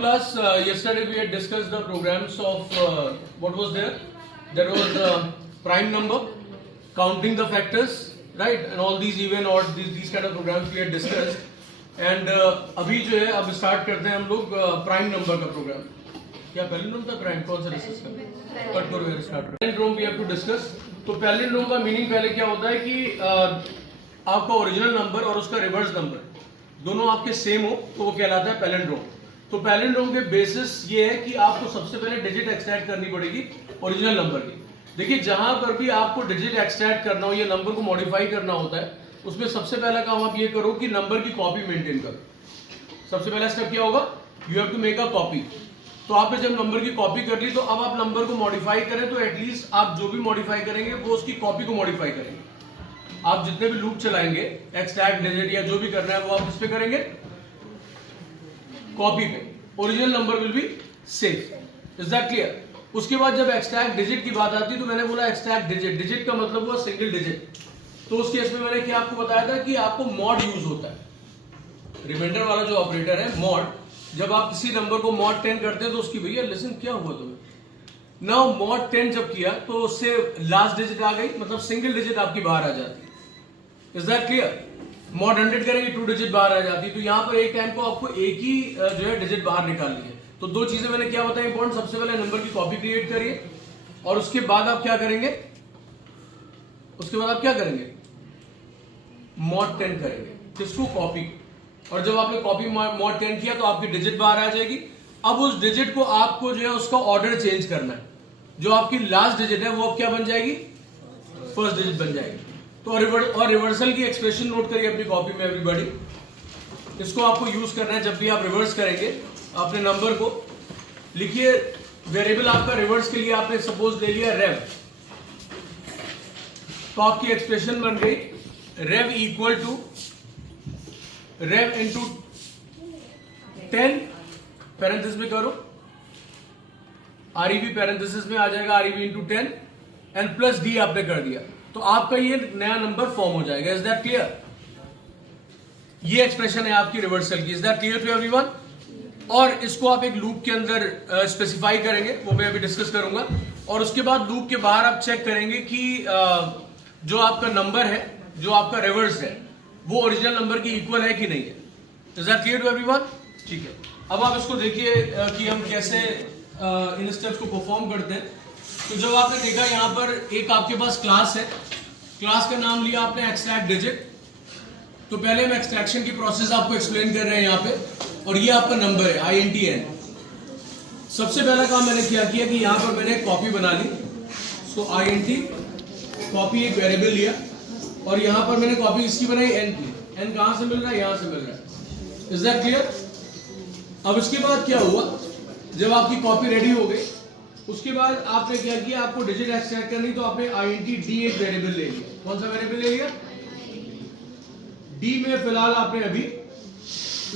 Plus, yesterday we had discussed the programs of what was there? There was prime number, counting the factors, right? And all these even or these kind of programs we had discussed. And अभी जो है अब start करते हैं हम लोग prime number का program. क्या पैलिंड्रोम था prime कौन सा डिस्कस करते हैं? कट करो यार start. Palindrome we have to discuss. तो पैलिंड्रोम का मीनिंग पहले क्या होता है कि आपका ओरिजिनल नंबर और उसका रिवर्स नंबर दोनों आपके सेम हो तो वो कहलाता है पैलिंड्रोम. तो पैलिंड्रोम के बेसिस ये है कि आपको सबसे पहले डिजिट एक्सट्रैक्ट करनी पड़ेगी ओरिजिनल नंबर की. देखिए जहां पर भी आपको डिजिट एक्सट्रैक्ट करना हो या नंबर को मॉडिफाई करना होता है उसमें सबसे पहला काम आप ये करो कि नंबर की कॉपी मेंटेन करो. सबसे पहला स्टेप क्या होगा? You have to make a copy. तो आपने जब नंबर की कॉपी कर ली तो अब आप नंबर को मॉडिफाई करें तो एटलीस्ट आप जो भी मॉडिफाई करेंगे वो उसकी कॉपी को मॉडिफाई करेंगे. आप जितने भी लूप चलाएंगे एक्सट्रैक्ट डिजिट या जो भी करना है वो आप किस पे करेंगे? कॉपी पे. Original number will be safe. Is that clear? उसके बाद जब एक्सट्रैक्ट डिजिट की बात आती है तो मैंने बोला एक्सट्रैक्ट डिजिट. डिजिट का मतलब हुआ सिंगल डिजिट. तो उस केस में मैंने क्या आपको बताया था कि आपको मॉड यूज होता है. रिमाइंडर वाला जो ऑपरेटर है मॉड, जब आप किसी नंबर को मॉड 10 करते हैं तो उसकी भैया लिसन क्या हुआ तुम्हें? नाउ मॉड 10 जब किया तो उससे लास्ट डिजिट आ गई, मतलब सिंगल डिजिट आपकी बाहर आ जाती है. Is that clear? मॉड 100 करेंगे 2 डिजिट बाहर आ जाती है. तो यहाँ पर एक टाइम को आपको एक ही जो है डिजिट बाहर निकालनी है. तो दो चीजें मैंने क्या बताया इंपॉर्टेंट. सबसे पहले नंबर की कॉपी क्रिएट करिए और उसके बाद आप क्या करेंगे? उसके बाद आप क्या करेंगे? मॉड 10 करेंगे. किसको? कॉपी. और जब आपने कॉपी मॉड 10 किया तो आपकी डिजिट बाहर आ जाएगी. अब उस डिजिट को आपको जो है उसका ऑर्डर चेंज करना है. जो आपकी लास्ट डिजिट है वो अब क्या बन जाएगी? फर्स्ट डिजिट बन जाएगी. तो और रिवर्सल की एक्सप्रेशन नोट करिए अपनी कॉपी में एवरीबॉडी. इसको आपको यूज करना है जब भी आप रिवर्स करेंगे अपने नंबर को. लिखिए वेरिएबल आपका रिवर्स के लिए आपने सपोज ले लिया रेव. तो आपकी एक्सप्रेशन बन गई rev equal to rev into 10 parenthesis में करो. आरईबी पैरेंथेसिस में आ जाएगा REB into 10 and plus D आपने कर दिया तो आपका ये नया नंबर फॉर्म हो जाएगा. Is that clear? ये एक्सप्रेशन है आपकी रिवर्सल की. Is that clear to everyone? और इसको आप एक लूप के अंदर स्पेसिफाई करेंगे, वो मैं अभी डिस्कस करूंगा. और उसके बाद लूप के बाहर आप चेक करेंगे कि जो आपका नंबर है, जो आपका रिवर्स है, वो ओरिजिनल नंबर की इक्वल है कि नहीं है. Is that clear to everyone? ठीक है. अब आप इसको देखिए कि हम कैसे इन स्टेप्स को परफॉर्म करते हैं. तो जब आपने देखा यहाँ पर एक आपके पास क्लास है, क्लास का नाम लिया आपने एक्सट्रैक्ट डिजिट. तो पहले हम एक्सट्रैक्शन की प्रोसेस आपको एक्सप्लेन कर रहे हैं यहाँ पे. और ये आपका नंबर है INTN. सबसे पहला काम मैंने क्या किया कि यहाँ पर मैंने एक कॉपी बना ली. सो INT कॉपी एक वेरिएबल लिया और यहाँ पर मैंने कॉपी इसकी बनाई n की. n कहाँ से मिल रहा है? यहाँ से मिल रहा है. Is that clear? अब इसके बाद क्या हुआ? जब आपकी कॉपी रेडी हो गई उसके बाद आपने क्या किया? आपको डिजिट एक्सट्रैक्ट करनी तो आपने INT D एक वेरिएबल ले लिया. कौन सा वेरिएबल ले लिया? D में फिलहाल आपने अभी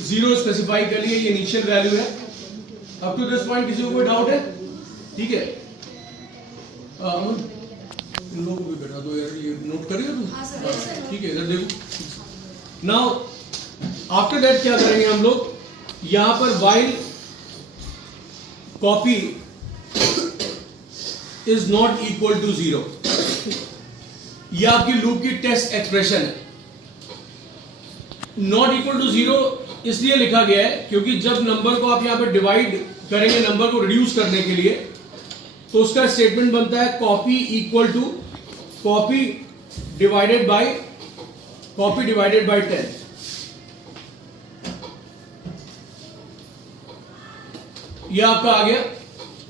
0 स्पेसिफाई कर लिया. ये इनिशियल वैल्यू है. अप टू दिस पॉइंट किसी को कोई डाउट है? ठीक है. इन लोगों को भी बैठा दो यार, ये नोट करिए तुम. ठीक है, इधर देखो. नाउ आफ्टर दैट क्या करेंगे हम लोग? यहां पर while copy is not equal to 0, यह आपकी लूप की टेस्ट एक्सप्रेशन है. नॉट इक्वल टू 0 इसलिए लिखा गया है क्योंकि जब नंबर को आप यहां पर डिवाइड करेंगे, नंबर को रिड्यूस करने के लिए, तो उसका स्टेटमेंट बनता है copy equal to copy divided by 10. यह आपका आ गया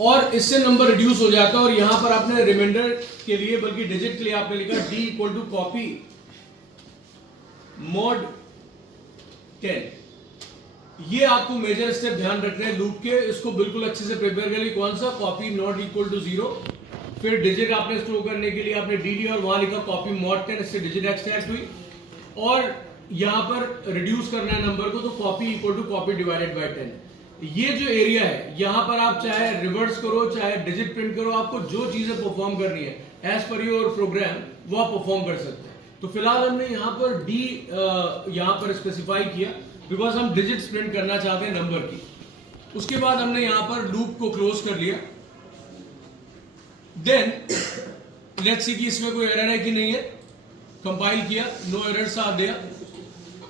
और इससे नंबर रिड्यूस हो जाता है. और यहां पर आपने रिमाइंडर के लिए, बल्कि डिजिट के लिए आपने लिखा D equal to copy mod 10. ये आपको मेजर स्टेप ध्यान रखने हैं लूप के. इसको बिल्कुल अच्छे से प्रिपेयर कर लिए. कौन सा? Copy not equal to 0. फिर डिजिट आपने स्टोर करने के लिए आपने D लिया और वहां लिखा कॉपी मॉड 10. इससे डिजिट एक्सट्रैक्ट हुई. और यहां पर रिड्यूस करना है नंबर को तो copy equal to copy divided by 10. ये जो एरिया है यहां पर आप चाहे रिवर्स करो चाहे डिजिट प्रिंट करो, आपको जो चीजें परफॉर्म करनी है एज पर योर प्रोग्राम वो आप परफॉर्म कर सकते हैं. तो फिलहाल हमने यहां पर D यहां पर स्पेसिफाई किया बिकॉज हम डिजिट्स प्रिंट करना चाहते हैं नंबर की. उसके बाद हमने यहां पर लूप को क्लोज कर लिया। देन लेट्स सी कि इसमें कोई एरर है कि नहीं है। कंपाइल किया, नो एरर आ दिया।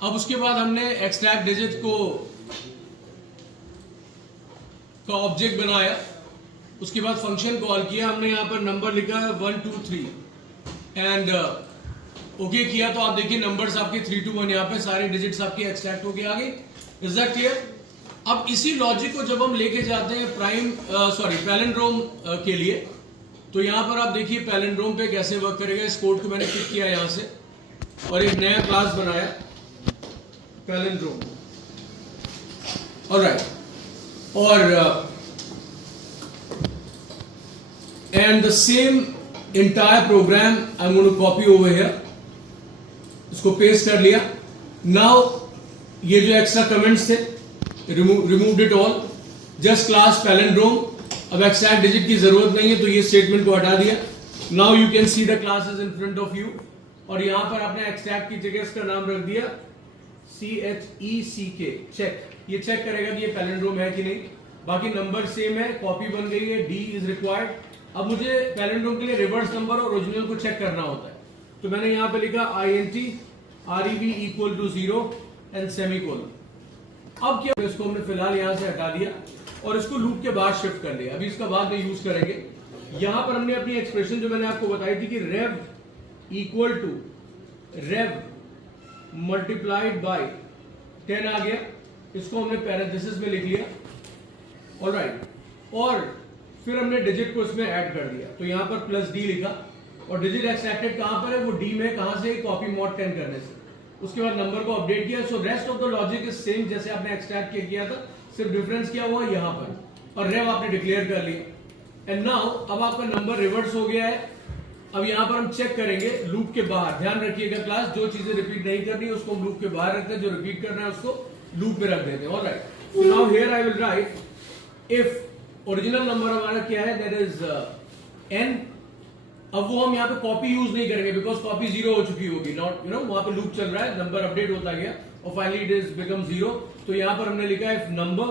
अब उसके बाद हमने एक्सट्रैक्ट डिजिट का ऑब्जेक्ट बनाया। उसके बाद फंक्शन कॉल किया, हमने यहां पर नंबर लिखा है 1 2 3 एंड ओके किया। तो आप देखिए नंबर्स आपके 3 to 1 यहाँ पे सारे डिजिट्स आपके एक्सट्रैक्ट होके आ गए। Is that clear? अब इसी लॉजिक को जब हम लेके जाते हैं पैलिंड्रोम के लिए, तो यहां पर आप देखिए पैलिंड्रोम पे कैसे वर्क करेगा। इस कोड को मैंने क्लिक किया यहां से और एक नया क्लास बनाया पैलिंड्रोम। ऑलराइट, और and the same entire program I'm going to copy over here, इसको पेस्ट कर लिया। नाउ ये जो एक्स्ट्रा कमेंट्स थे removed it all, just class palindrome. अब एक्सट्रैक्ट डिजिट की जरूरत नहीं है तो ये स्टेटमेंट को हटा दिया। Now you can see the classes in front of you, और यहां पर आपने एक्सट्रैक्ट की जगह इसका नाम रख दिया CHECK, चेक। ये चेक करेगा कि ये पैलिंड्रोम है कि नहीं। बाकी नंबर सेम है, कॉपी बन गई है, D इज रिक्वायर्ड। अब मुझे पैलिंड्रोम के लिए रिवर्स नंबर और ओरिजिनल को चेक करना होता है, तो मैंने यहां पे लिखा INT REV equal to 0 and semicolon. अब क्या, इसको हमने फिलहाल यहां से हटा दिया और इसको लूप के बाद शिफ्ट कर लिया। अभी इसका बाद में यूज करेंगे। यहां पर हमने अपनी एक्सप्रेशन जो मैंने आपको बताई थी कि rev equal to rev multiplied by 10 आ गया, इसको हमने पैरेंथेसिस में लिख लिया। ऑलराइट, और फिर हमने डिजिट को इसमें ऐड कर दिया, तो यहां पर +D लिखा और डिजिट एक्सट्रैक्टेड कहां पर है, वो D में। कहां से? कॉपी मॉड 10 करने से। उसके बाद नंबर को अपडेट किया। So rest of the logic is same जैसे आपने एक्सट्रैक्ट किया था, सिर्फ डिफरेंस क्या हुआ यहां पर, और रेव आपने डिक्लेयर कर लिया। एंड नाउ अब आपका नंबर रिवर्स हो गया है। अब यहां पर हम चेक करेंगे लूप के बाहर। ध्यान रखिएगा क्लास, जो चीजें रिपीट नहीं करनी उसको हम लूप के बाहर रखते हैं, जो रिपीट करना है उसको लूप में रख देते हैं। Alright, so now here I will write if original number हमारा क्या है, दैट इज n। अब वो हम यहाँ पे कॉपी यूज नहीं करेंगे बिकॉज कॉपी 0 हो चुकी होगी, नॉट वहां पे लूप चल रहा है, नंबर अपडेट होता गया और फाइनली इट इज बिकम 0। तो यहां पर हमने लिखा है number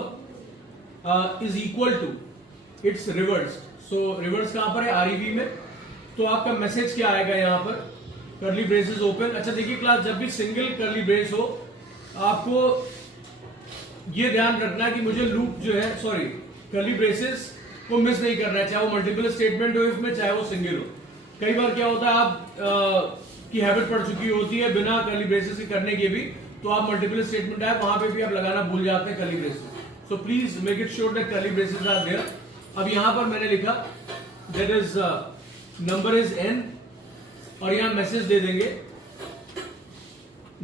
is equal to its reverse. So reverse कहां पर है? REV में। तो आपका मैसेज क्या आएगा यहाँ पर? Curly braces open. अच्छा देखिए क्लास, जब भी सिंगल कर्ली ब्रेस हो आपको ये ध्यान रखना है कि मुझे लूप जो है कर्ली ब्रेसेस को मिस नहीं करना है, चाहे वो मल्टीपल स्टेटमेंट हो इसमें, चाहे वो सिंगल हो। कई बार क्या होता है, आप की हैबिट पड़ चुकी होती है बिना कर्ली ब्रेसेस के करने के भी, तो आप मल्टीपल स्टेटमेंट है वहां पे भी आप लगाना भूल जाते हैं curly braces. So please make it sure that curly braces are there. अब यहां पर मैंने लिखा that is number is n, और यहां मैसेज दे देंगे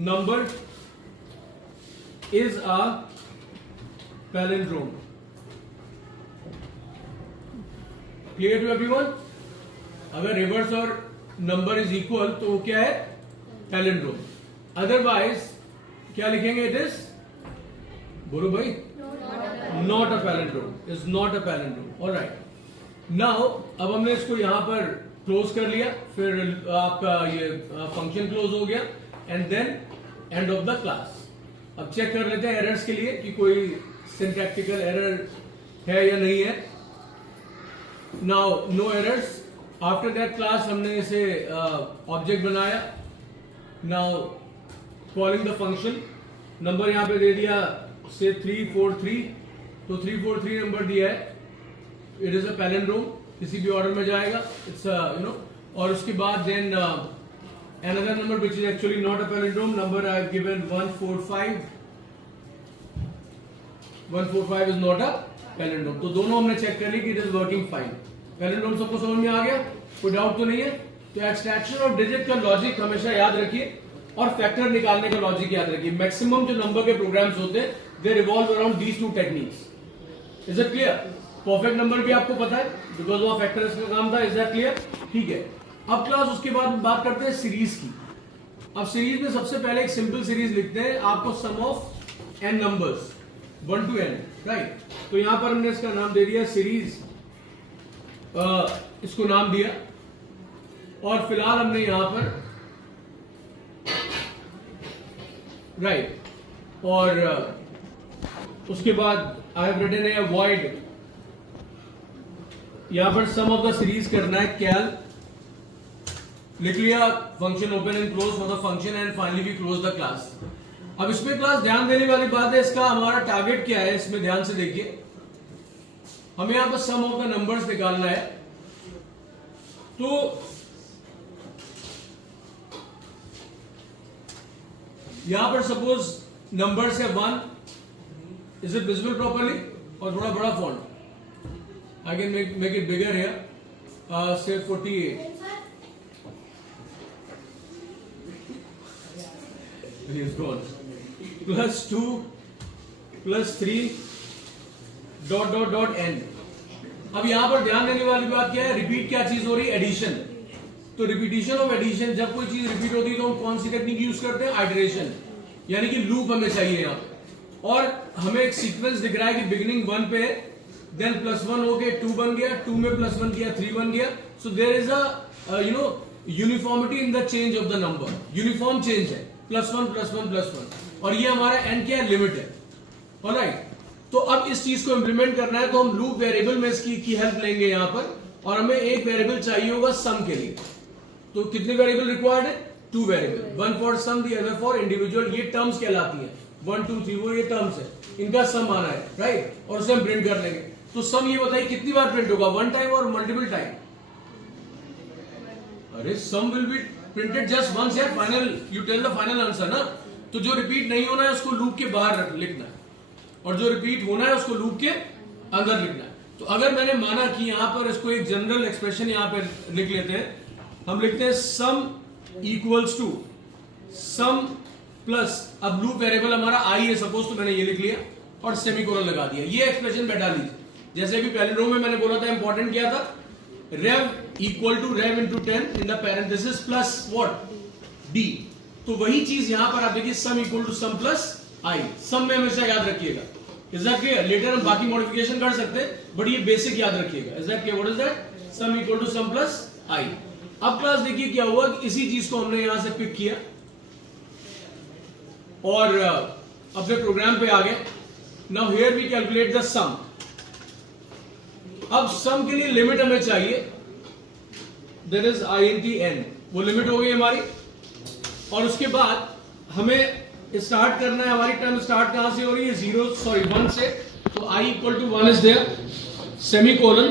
number is a palindrome. Clear to everyone? अगर रिवर्स और नंबर इज इक्वल तो वो क्या है? पैलिंड्रोम। अदरवाइज क्या लिखेंगे? इट इज, बोलो भाई, not a palindrome, is not a palindrome. Alright, now अब हमने इसको यहां पर क्लोज कर लिया, फिर आपका ये फंक्शन क्लोज हो गया and then end of the class. अब चेक कर लेते हैं एरर्स के लिए कि कोई सिंटैक्टिकल एरर है या नहीं है। Now no errors. After that class हमने इसे ऑब्जेक्ट बनाया। Now calling the function, number यहां पे दे दिया से 343, तो 343 नंबर दिया है। इट इज अ पैलिंड्रोम, किसी भी ऑर्डर में जाएगा, इट्स और उसके बाद then another number which is actually not a palindrome number I have given 145 is not a palindrome। तो दोनों हमने चेक कर ली कि it is working fine। Palindrome सबको समझ में आ गया, कोई डाउट तो नहीं है? तो एक्सट्रैक्शन ऑफ डिजिट का लॉजिक हमेशा याद रखिए और फैक्टर निकालने का लॉजिक याद रखिए। मैक्सिमम जो नंबर के प्रोग्राम्स होते हैं दे revolve around these two techniques. Is it clear? Perfect number भी आपको पता है बिकॉज वो फैक्टर्स का काम था। Is that clear? ठीक है। अब क्लास उसके बाद बात करते हैं सीरीज की। अब सीरीज में सबसे पहले एक सिंपल सीरीज लिखते हैं, आपको sum of n numbers 1 to n, right. तो यहां पर हमने इसका नाम दे दिया सीरीज, इसको नाम दिया, और फिलहाल हमने यहां पर राइट और उसके बाद I have written a void, यहां पर सम ऑफ द सीरीज करना है, कैल लिख लिया, function open and close for the function and finally we close the class. अब इसमें क्लास ध्यान देने वाली बात है, इसका हमारा टारगेट क्या है, इसमें ध्यान से देखिए, हमें यहां पर सम ऑफ द नंबर्स निकालना है। तो यहां पर सपोज नंबर्स है 1, इज इट विजिबल प्रॉपरली, और थोड़ा बड़ा font, I can make it bigger here, से 48 plus 2 plus 3 dot dot dot n. अब यहां पर ध्यान देने वाली बात क्या है, रिपीट क्या चीज हो रही है, एडिशन। तो रिपीटिशन ऑफ एडिशन, जब कोई चीज रिपीट होती है तो हम कौन सी टेक्निक यूज करते हैं, आइटरेशन, यानी कि लूप हमें चाहिए यहाँ पे। और हमें एक सीक्वेंस दिख रहा है कि बिगिनिंग 1 पे, देन +1 हो गया, 2 बन गया, 2 में +1 किया, 3 बन गया। So there is a uniformity in the change of the number, uniform change है, +1 +1 +1, और ये हमारा n क्या है, लिमिट है। ऑलराइट, तो अब इस चीज को इंप्लीमेंट करना है तो हम लूप वेरिएबल में इसकी हेल्प लेंगे यहाँ पर, और हमें एक वेरिएबल चाहिए होगा सम के लिए। तो कितने वेरिएबल रिक्वायर्ड है, 2 variable, 1 for sum, the other for individual. ये टर्म्स कहलाती है, 1 2 3 4 ये टर्म्स है, इनका सम आना है, राइट, और उसे हम प्रिंट कर लेंगे। तो सम ये बताइए कितनी बार प्रिंट होगा, 1 टाइम और मल्टीपल टाइम। अरे sum will be printed just once यार, final, you tell the final answer ना। तो जो रिपीट नहीं होना है उसको लूप के बाहर लिखना है, और जो रिपीट होना है उसको लूप के अंदर लिखना है। तो अगर मैंने माना कि यहां पर इसको एक जनरल एक्सप्रेशन यहां पर लिख लेते हैं, हम लिखते हैं sum equals to sum plus, अब लूप वेरिएबल हमारा आई है सपोज, तो मैंने ये लिख लिया और सेमीकोलन लगा दिया, ये एक्सप्रेशन बैठा लीजिए। जैसे भी पहले रो में मैंने बोला था, इंपॉर्टेंट क्या था, rev equal to rev into 10 in the parenthesis plus what, D. तो वही चीज यहां पर आप देखिए, sum equal to sum plus I, sum में हमेशा याद रखिएगा। Is that clear? लेटर हम बाकी मॉडिफिकेशन कर सकते हैं, बट ये बेसिक याद रखिएगा। Is that clear? What is that? Sum equal to sum plus I. अब क्लास देखिए क्या हुआ, इसी चीज को हमने यहां से पिक किया और अपने प्रोग्राम पे आ गए। Now here we calculate the sum. अब सम के लिए लिमिट हमें चाहिए, दैट इज INT n, वो लिमिट हो गई हमारी। और उसके बाद हमें स्टार्ट करना है, हमारी टर्म स्टार्ट कहां से हो रही है, 1 से। तो i equal to 1 is there, semicolon,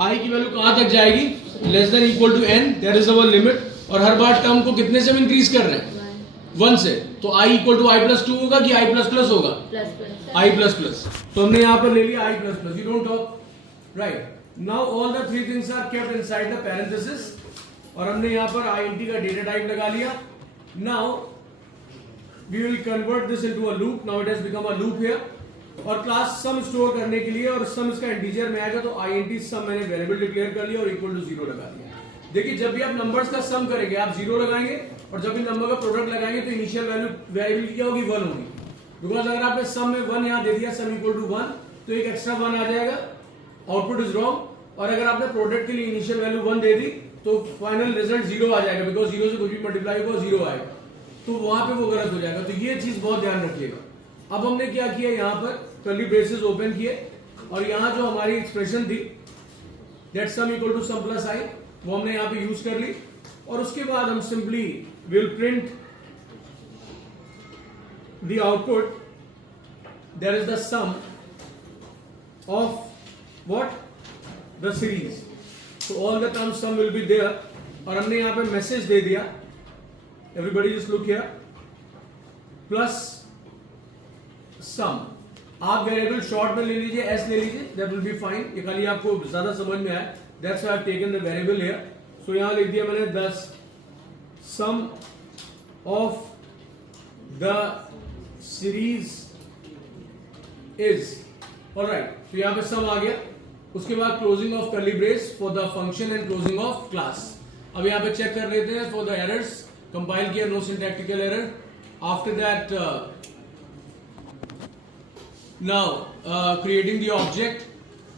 i की वैल्यू कहां तक जाएगी, less than equal to n, that is our limit. और हर बार टर्म को कितने से हम इंक्रीज कर रहे हैं, 1 से। तो i इक्वल टू i+2 होगा कि i++ होगा, i++। तो हमने यहां पर ले लिया i++, you don't talk, right. Now all the 3 things are kept inside the parenthesis, और हमने यहां पर INT का डेटा टाइप लगा लिया। Now we will convert this into a loop, now it has become a loop here। और class सम store करने के लिए, और सम इसका इंटीजर में आएगा, तो INT सम मैंने वेरिएबल डिक्लेयर कर लिया और इक्वल टू 0 लगा दिया। देखिए जब भी आप नंबर्स का सम करेंगे आप 0 लगाएंगे, और जब भी नंबर का प्रोडक्ट लगाएंगे तो इनिशियल वैल्यू वेरिएबल की क्या होगी, 1 होगी। बिकॉज अगर आपने सम में 1 यहां दे दिया, सम इक्वल टू 1, तो एक एक्स्ट्रा 1 आ जाएगा, आउटपुट इज रॉन्ग। और अगर आपने प्रोडक्ट के लिए इनिशियल वैल्यू 1 दे दी तो फाइनल रिजल्ट 0 आ जाएगा, बिकॉज 0 से कुछ भी मल्टीप्लाई होगा 0 आएगा, तो वहां पे वो गलत हो जाएगा। तो ये चीज बहुत ध्यान रखिएगा। अब हमने क्या किया, यहां पर कर्ली ब्रेसेस ओपन किए, और यहां जो हमारी एक्सप्रेशन थी that sum equal to sum plus I, वो हमने यहां पे यूज कर ली। और उसके बाद हम simply will print the output, that is the sum of what, the series. So all the terms sum will be there, और हमने यहाँ पे मैसेज दे दिया, everybody just look here, plus sum। आप वेरिएबल शॉर्ट में ले लीजिए, s ले लीजिए, that will be fine, ये खाली आपको ज्यादा समझ में आए, that's why I've taken the variable here। So यहाँ लिख दिया मैंने 10 sum of the series is, alright, तो यहाँ पे sum आ गया। उसके बाद closing of curly brace for the function and closing of class. अब यहाँ पे चेक कर लेते हैं फॉर द एरर्स, कंपाइल किया, no syntactical error. After that now creating the object,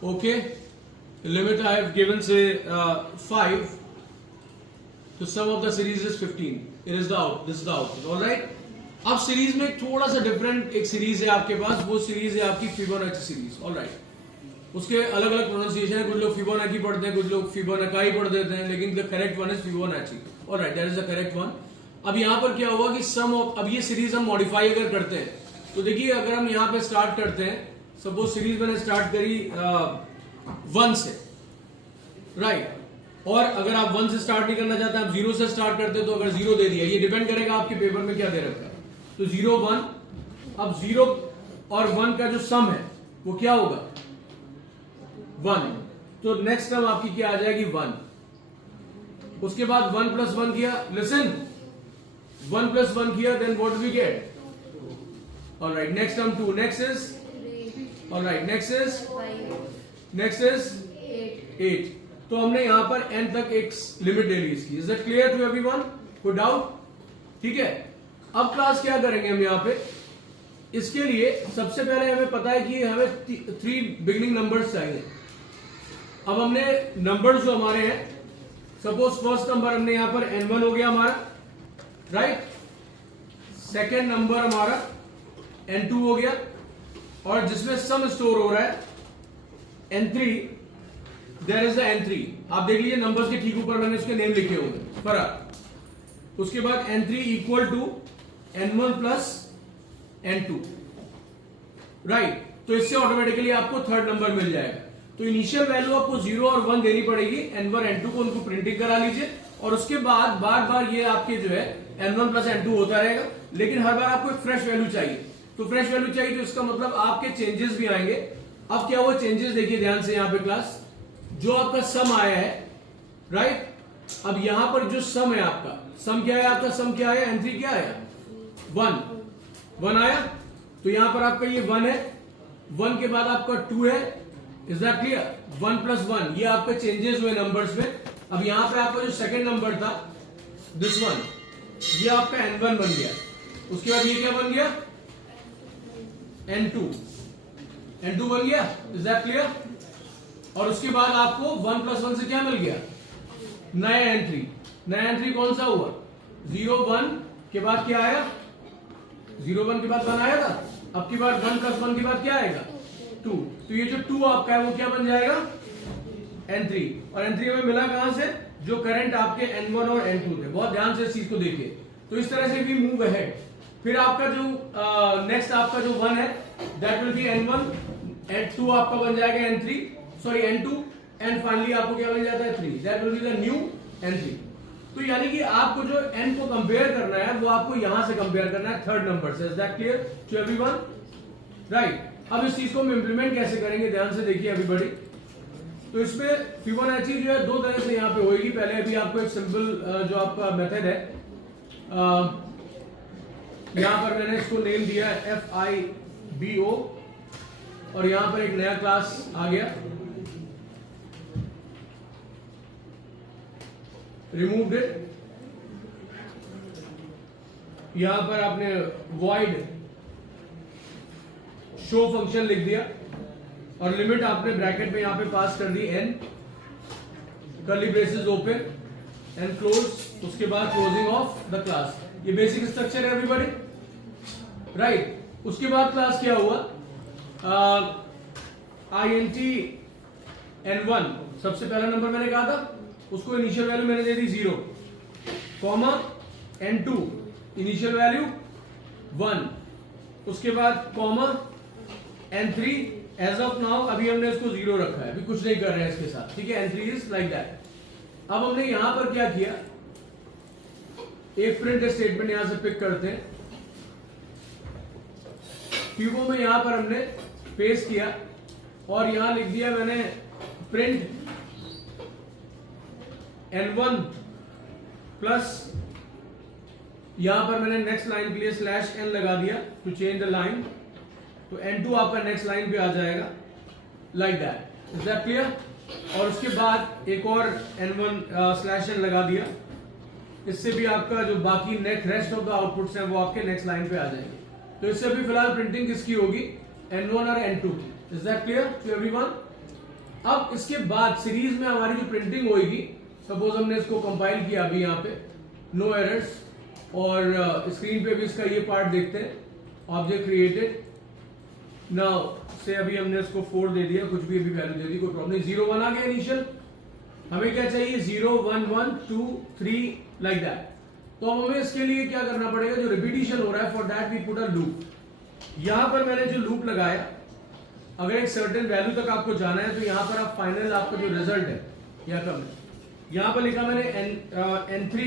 okay, limit I have given से 5, तो sum of the series is 15, it is the out, this is the output, alright. अब series में थोड़ा सा different एक series है आपके पास, वो सीरीज है आपकी फिबोनाची सीरीज। ऑलराइट, उसके अलग अलग प्रोनाउंसिएशन है, कुछ लोग फिबोनाची पढ़ते हैं, कुछ लोग फिबोनाकाई पढ़ देते हैं, लेकिन the correct one is Fibonacci. Alright, that is the correct one. अब यहाँ पर क्या हुआ कि सम ऑफ, अब ये सीरीज हम मॉडिफाई अगर करते हैं तो देखिए, अगर हम यहाँ पे स्टार्ट करते हैं, सपोज सीरीज मैंने स्टार्ट करी 1 से, राइट, और अगर आप 1 से स्टार्ट नहीं करना चाहते, आप 0 से स्टार्ट करते तो अगर 0 दे दिया, ये डिपेंड करेगा आपके पेपर में क्या दे रखा है। तो 0 1, अब 0 और 1 का जो सम है वो क्या होगा 1, तो नेक्स्ट टर्म आपकी क्या आ जाएगी 1। उसके बाद 1 + 1 किया, लिसन, 1 + 1 किया, then what we get, alright, next term 2, next is, alright, next is 8। तो हमने यहां पर n तक एक लिमिट ले ली इसकी। Is that clear to everyone? कोई डाउट? ठीक है, अब क्लास क्या करेंगे हम यहाँ पे, इसके लिए सबसे पहले हमें पता है कि हमें 3 बिगिनिंग नंबर्स चाहिए। अब हमने नंबर्स जो हमारे हैं, सपोज फर्स्ट नंबर हमने यहां पर n1 हो गया हमारा, राइट, सेकेंड नंबर हमारा n2 हो गया, और जिसमें सम स्टोर हो रहा है n3, there is the n3। आप देख लीजिए नंबर्स के ठीक ऊपर मैंने उसके नेम लिखे होंगे, फर्क। उसके बाद n3 equal to n1 plus n2, right, तो इससे ऑटोमेटिकली आपको थर्ड नंबर मिल जाएगा। तो इनिशियल वैल्यू आपको 0 और 1 देनी पड़ेगी, n1 n2 को उनको प्रिंटिंग करा लीजिए, और उसके बाद बार बार ये आपके जो है n1 प्लस n2 होता रहेगा, लेकिन हर बार आपको एक फ्रेश वैल्यू चाहिए। तो फ्रेश वैल्यू चाहिए तो इसका मतलब आपके चेंजेस भी आएंगे। अब क्या हुआ चेंजेस, देखिए ध्यान से यहाँ पे क्लास, जो आपका सम आया है, राइट, अब यहां पर जो सम है आपका, सम क्या है, आपका सम क्या है, n3 क्या है 1 आया, तो यहां पर आपका ये 1 है, 1 के बाद आपका 2 है। Is that clear? 1 + 1, ये आपके चेंजेस हुए नंबर्स में। अब यहां पे आपका जो सेकंड नंबर था दिस वन, ये आपका n1 बन गया। उसके बाद ये क्या बन गया, n2 बन गया। Is that clear? और उसके बाद आपको 1 + 1 से क्या मिल गया, नया n3। नया n3 कौन सा हुआ, 0 1 के बाद क्या आया, 0 1 के बाद 1 आया था। अब की बार 1 + 1 के बाद क्या आएगा 2, तो ये जो 2 आपका है वो क्या बन जाएगा n3। और n3 हमें मिला कहां से, जो करंट आपके n1 और n2 थे। बहुत ध्यान से इस चीज को देखिए। तो इस तरह से भी मूव अहेड। फिर आपका जो नेक्स्ट आपका जो 1 है that will be n1, n2 आपका बन जाएगा n3, sorry n2, and finally आपको क्या बन जाता है 3, that will be the new n3। तो यानी कि आपको जो n को कंपेयर करना है वो आपको यहां से कंपेयर करना है थर्ड नंबर से। Is that clear to everyone? Right, अब इस चीज को हम इंप्लीमेंट कैसे करेंगे, ध्यान से देखिए एवरीबॉडी। तो इसमें फिबोनाची जो है दो तरह से यहाँ पे होगी। पहले अभी आपको एक सिंपल जो आपका मेथड है, यहाँ पर मैंने इसको नेम दिया है FIBO, और यहाँ पर एक नया क्लास आ गया, रिमूव्ड इट। यहां पर आपने void शो फंक्शन लिख दिया, और लिमिट आपने ब्रैकेट में यहां पे पास कर दी n, curly braces open and close, उसके बाद क्लोजिंग ऑफ द क्लास। ये बेसिक स्ट्रक्चर है एवरीबॉडी, राइट। उसके बाद क्लास क्या हुआ, int n1 सबसे पहला नंबर मैंने कहा था, उसको इनिशियल वैल्यू मैंने दे दी 0, कॉमा n2 इनिशियल वैल्यू 1, उसके बाद comma n3 as of now अभी हमने इसको 0 रखा है, अभी कुछ नहीं कर रहे हैं इसके साथ, ठीक है। n3 is like that. अब हमने यहां पर क्या किया, एक प्रिंट स्टेटमेंट यहां से पिक करते हैं, क्यूबो में यहां पर हमने पेस्ट किया, और यहां लिख दिया मैंने प्रिंट n1 प्लस, यहां पर मैंने नेक्स्ट लाइन के लिए /n लगा दिया टू चेंज द लाइन, तो n2 आपका नेक्स्ट लाइन पे आ जाएगा like that. Is that clear? और उसके बाद एक और n1 /n लगा दिया, इससे भी आपका जो बाकी next rest of the outputs हैं वो आपके नेक्स्ट लाइन पे आ जाएंगे। तो इससे अभी फिलहाल प्रिंटिंग किसकी होगी, n1 और n2 की। Is that clear to everyone? अब इसके बाद सीरीज में हमारी जो प्रिंटिंग होगी, सपोज हमने इसको कंपाइल किया अभी यहाँ पे, नो एरर्स, और स्क्रीन पे भी इसका ये पार्ट देखते हैं, ऑब्जेक्ट क्रिएटेड। नाउ से अभी हमने इसको 4 दे दिया, कुछ भी अभी वैल्यू दे दी, कोई प्रॉब्लम नहीं। 0 1 आ गया इनिशियल, हमें क्या चाहिए 0 1 1 2 3 लाइक दैट। तो अब हमें इसके लिए क्या करना पड़ेगा, जो रिपीटिशन हो रहा है for that we put a loop. यहां पर मैंने जो लूप लगाया, अगर एक सर्टेन वैल्यू तक आपको जाना है तो यहां पर आप फाइनल आपका जो रिजल्ट है या कम है, यहां पर लिखा मैंने n3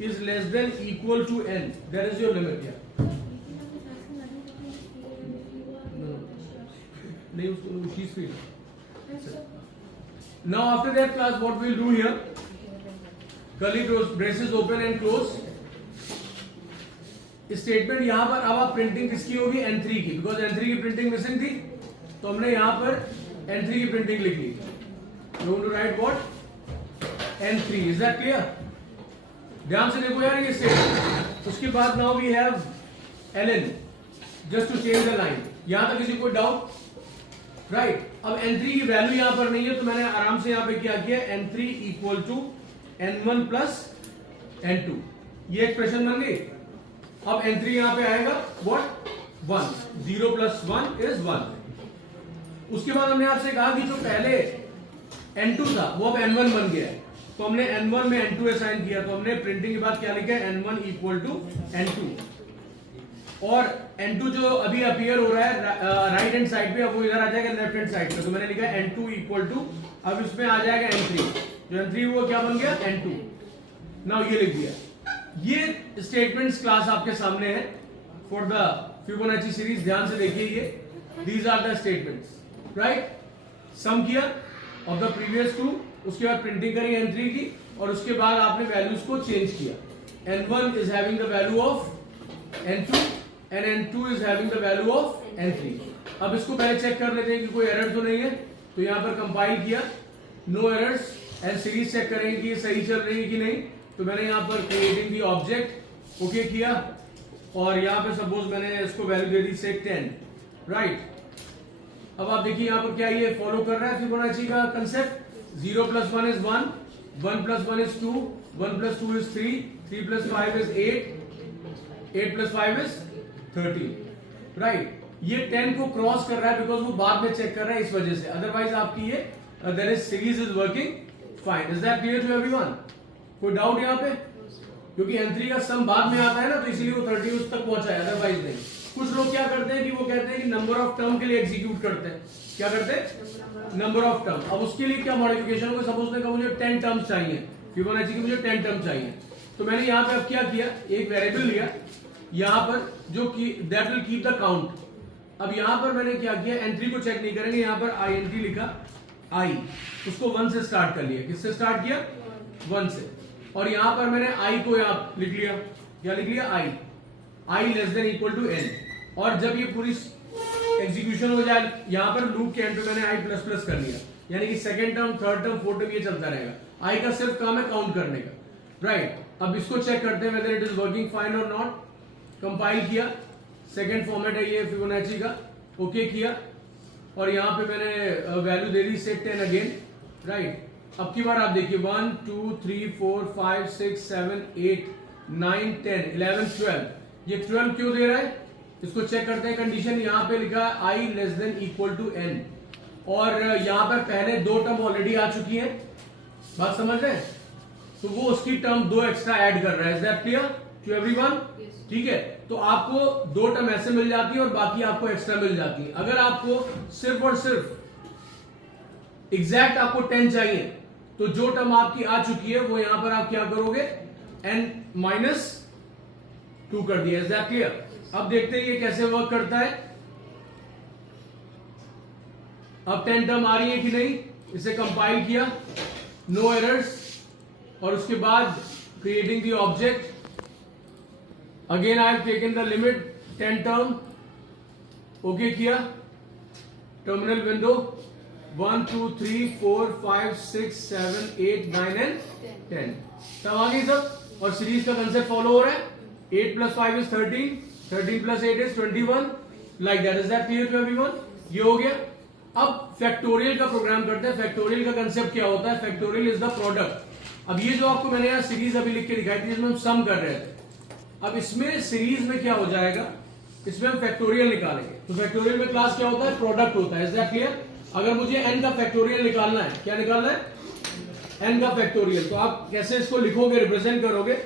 is less than equal to n, that is your limit. या नहीं उसको she's free. Now after that class what we will do here, curly braces open and close statement. यहां पर अब आप प्रिंटिंग किसकी होगी, n3 की, बिकॉज n3 की प्रिंटिंग मिसिंग थी, तो हमने यहां पर n3 की प्रिंटिंग लिख ली। You want to write what, n3, is that clear? ध्यान से देखो यार ये स्टेटमेंट। उसके बाद now we have ln, just to change the line. यहां तक किसी को डाउट, राइट? अब n3 की वैल्यू यहां पर नहीं है, तो मैंने आराम से यहां पे क्या किया, n3 equal to n1 plus n2, ये एक्सप्रेशन बन गई। अब n3 यहां पे आएगा व्हाट, 1, 0 प्लस 1 इज 1। उसके बाद हमने आपसे कहा कि जो पहले n2 था वो अब n1 बन गया है, तो हमने n1 में n2 असाइन किया, तो हमने प्रिंटिंग के बाद क्या लिखा है, n1 इक्वल टू n2। और n2 जो अभी अपीयर हो रहा है राइट हैंड साइड पे, अब वो इधर आ जाएगा लेफ्ट हैंड साइड पे, तो मैंने लिखा है n2 इक्वल टू, अब इसमें आ जाएगा n3, जो n3 वो क्या बन गया, n2। नाउ ये लिख दिया। ये स्टेटमेंट्स क्लास आपके सामने है फॉर द फिबोनाची सीरीज। ध्यान से देखिए, ये these are the statements, right? Sum किया ऑफ द प्रीवियस 2, उसके बाद प्रिंटिंग करी n3 की, और उसके बाद आपने वैल्यूज को चेंज किया। n1 is having the value of n2 and n2 is having the value of n3। अब इसको पहले चेक कर लेते हैं कि कोई एरर तो नहीं है, तो यहां पर कंपाइल किया, no errors, and series check करेंगे कि सही चल रही है कि नहीं। तो मैंने यहां पर क्रिएटिंग दी ऑब्जेक्ट ओके किया, और यहां पर सपोज मैंने इसको वैल्यू दे दी से 10, राइट? अब आप देखिए यहां पर क्या ये फॉलो कर रहा है फिबोनाची का concept. 0 plus 1 is 1, 1 plus 1 is 2, 1 plus 2 is 3, 3 plus 5 is 8, 8 plus 5 is 13, right? ये 10 को क्रॉस कर रहा है बिकॉज वो बाद में चेक कर रहा है, इस वजह से। अदरवाइज आपकी ये there is series is working fine. Is that clear to everyone? कोई डाउट यहाँ पे? क्योंकि n3 का सम बाद में आता है ना, तो इसीलिए वो 30 उस तक पहुंचा है, अदरवाइज नहीं। कुछ लोग क्या करते हैं कि वो कहते हैं कि नंबर ऑफ टर्म के लिए एग्जीक्यूट करते हैं। क्या करते हैं? Number of term. अब उसके लिए क्या मॉडिफिकेशन होगा, सपोज ने कहा मुझे 10 टर्म्स चाहिए फिबोनाची की, मुझे 10 टर्म चाहिए, तो मैंने यहाँ पे अब क्या किया, एक वेरिएबल लिया यहां पर जो कि that will keep the count. अब यहां पर मैंने क्या किया, n3 को चेक नहीं करेंगे, यहां पर int लिखा, i, उसको 1 से स्टार्ट कर लिया। किससे स्टार्ट किया? 1 से। और यहां पर मैंने i को यहां लिख लिया, क्या लिख लिया, i less than equal to n। और जब ये पूरी एग्जीक्यूशन हो जाए, यहां पर लूप के एंड पे मैंने i प्लस प्लस कर लिया, यानी कि second term, third term, fourth term ये चलता रहेगा। i का सिर्फ काम है काउंट करने का, राइट? अब इसको चेक करते हैं whether it is working fine और नॉट। कंपाइल किया, सेकंड फॉर्मेट है ये फिबोनाची का, ओके किया, और यहां पे मैंने वैल्यू दे दी सेट 10 अगेन, राइट? अब की बार आप देखिए 1 2 3 4 5 6 7 8 9 10 11 12, ये 12 क्यों दे रहा है, इसको चेक करते हैं। कंडीशन यहां पे लिखा है i less than equal to n, और यहां पर पहले 2 टर्म ऑलरेडी आ चुकी है, बात समझ रहे हैं? तो वो उसकी टर्म 2 एक्स्ट्रा ऐड कर रहा है। Is that clear to everyone? ठीक है, तो आपको 2 टर्म ऐसे मिल जाती है और बाकी आपको एक्स्ट्रा मिल जाती है। अगर आपको सिर्फ और सिर्फ एग्जैक्ट आपको 10 चाहिए, तो जो टर्म आपकी आ चुकी है वो यहां पर आप क्या करोगे, n-2 कर दिया। Is that clear? अब देखते हैं ये कैसे वर्क करता है। अब 10 टर्म आ रही है कि नहीं, इसे कंपाइल किया, नो एरर्स, और उसके बाद creating the object, again I have taken the limit 10 term, okay किया, टर्मिनल विंडो 1 2 3 4 5 6 7 8 9 एंड 10 सब आ गई सब, और सीरीज का कंसेप्ट फॉलो हो रहा है। 8 plus 5 is 13, 13 plus 8 is 21, like that. Is that clear to everyone? ये हो गया। अब फैक्टोरियल का प्रोग्राम करते हैं। फैक्टोरियल का कंसेप्ट क्या होता है? Factorial is the product. अब ये जो आपको मैंने यहाँ सीरीज अभी लिख के दिखाई थी, जिसमें हम सम कर रहे थे, अब इसमें सीरीज में क्या हो जाएगा, इसमें हम फैक्टोरियल निकालेंगे। तो फैक्टोरियल में क्लास क्या होता है, प्रोडक्ट होता है। Is that clear? अगर मुझे n का फैक्टोरियल निकालना है, क्या निकालना है, n का फैक्टोरियल, तो आप कैसे इसको लिखोगे, रिप्रेजेंट करोगे?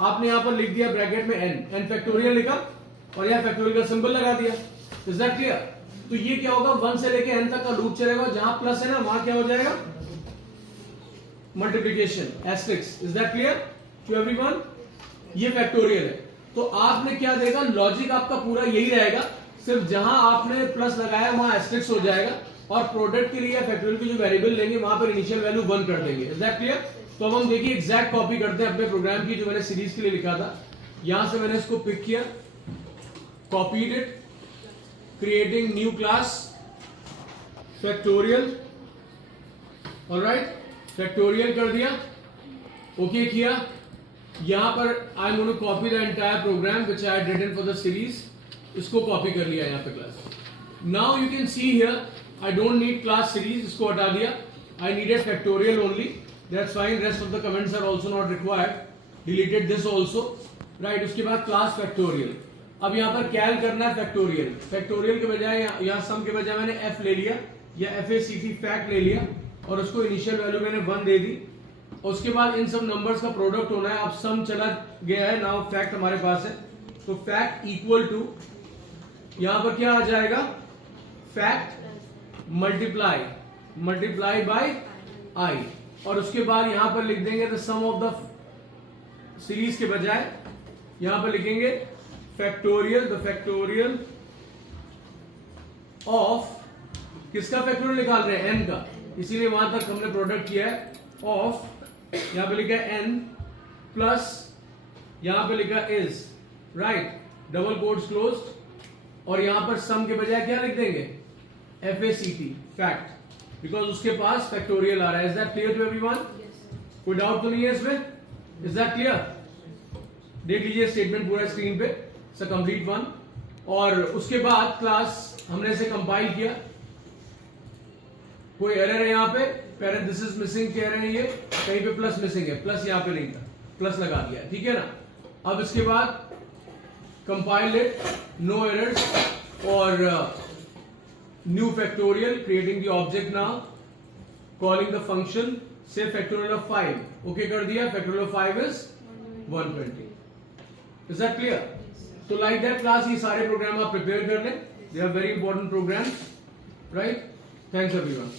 आपने यहां पर लिख दिया ब्रैकेट में n फैक्टोरियल लिखा और यहां फैक्टोरियल का सिंबल लगा दिया। Is that clear? तो ये क्या होगा, 1 से लेके n तक का लूप चलेगा, जहां प्लस है ना वहां क्या हो जाएगा, multiplication, asterisk. Is that clear to everyone? ये फैक्टोरियल है। तो आपने क्या देगा, लॉजिक आपका पूरा यही रहेगा, सिर्फ जहां आपने प्लस लगाया वहां एस्टेरिस्क हो जाएगा, और प्रोडक्ट के लिए फैक्टोरियल की जो वेरिएबल लेंगे वहां पर इनिशियल वैल्यू 1 कर देंगे। Is that clear? तो अब हम देखिए एग्जैक्ट कॉपी करते हैं अपने प्रोग्राम की, जो मैंने सीरीज के लिए लिखा था। यहां से मैंने इसको पिक किया, copied it, creating new class factorial, alright, factorial कर दिया, ओके किया। यहां पर I am going to copy the entire program which I had written for the series, इसको कॉपी कर लिया यहां पे class. Now you can see here I don't need class series, इसको हटा दिया, I needed factorial only, that's fine, rest of the comments are also not required, deleted this also, right. उसके बाद क्लास फैक्टोरियल, अब यहां पर कैल करना है फैक्टोरियल, फैक्टोरियल के बजाय यहां सम के बजाय मैंने f ले लिया, या FACT फैक्ट ले लिया, और उसको इनिशियल वैल्यू मैंने 1 दे दी। और उसके बाद इन सब नंबर्स का प्रोडक्ट होना है। अब सम चला गया है, नाउ फैक्ट हमारे पास है, तो फैक्ट इक्वल टू, यहां पर क्या आ जाएगा, फैक्ट मल्टीप्लाई बाय i, और उसके बाद यहां पर लिख देंगे the sum of the series के बजाय यहां पर लिखेंगे फैक्टोरियल, द फैक्टोरियल ऑफ, किसका फैक्टोरियल निकाल रहे हैं, n का, इसीलिए वहां तक हमने प्रोडक्ट किया है, ऑफ, यहां पे लिखा है n प्लस, यहां पे लिखा is, right, double quotes closed, और यहां पर सम के बजाय क्या लिख देंगे, FACT फैक्ट, बिकॉज उसके पास फैक्टोरियल आ रहा है। Is that clear to everyone? कोई डाउट तो नहीं है इसमें? Is that clear? देख लीजिए स्टेटमेंट पूरा स्क्रीन पे, इट्स अ कंप्लीट वन। और उसके बाद क्लास हमने इसे कंपाइल किया, कोई एरर है यहाँ पे, पैरेंथेसिस मिसिंग कह रहे हैं, ये कहीं पे प्लस मिसिंग है, प्लस यहाँ पे नहीं था, प्लस लगा दिया, ठीक है ना। अब इसके बाद कंपाइल इट, नो एरर्स, और new factorial, creating the object now, calling the function, say factorial of 5, okay कर दिया, factorial of 5 is 120। Is that clear? तो लाइक दैट क्लास ये सारे प्रोग्राम आप प्रिपेयर कर लें, they are very important programs, right. Thanks everyone.